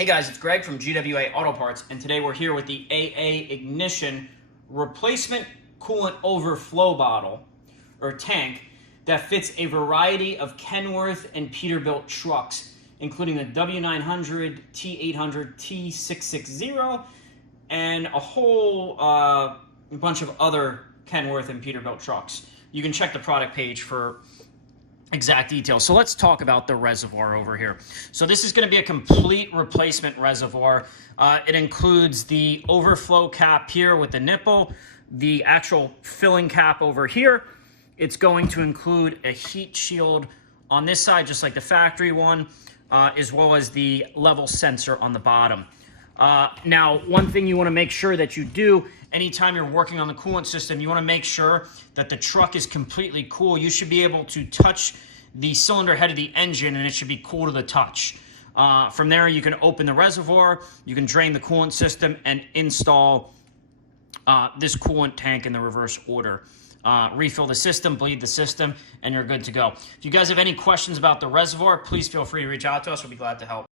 Hey guys, it's Greg from GWA Auto Parts, and today we're here with the AA Ignition replacement coolant overflow bottle, or tank, that fits a variety of Kenworth and Peterbilt trucks, including the W900, T800, T660, and a whole bunch of other Kenworth and Peterbilt trucks. You can check the product page for exact details. So let's talk about the reservoir over here. So this is going to be a complete replacement reservoir. It includes the overflow cap here with the nipple, the actual filling cap over here. It's going to include a heat shield on this side, just like the factory one, as well as the level sensor on the bottom. Now, one thing you want to make sure that you do anytime you're working on the coolant system, you want to make sure that the truck is completely cool. You should be able to touch the cylinder head of the engine and it should be cool to the touch. From there, you can open the reservoir, you can drain the coolant system and install this coolant tank in the reverse order. Refill the system, bleed the system, and you're good to go. If you guys have any questions about the reservoir, please feel free to reach out to us. We'll be glad to help.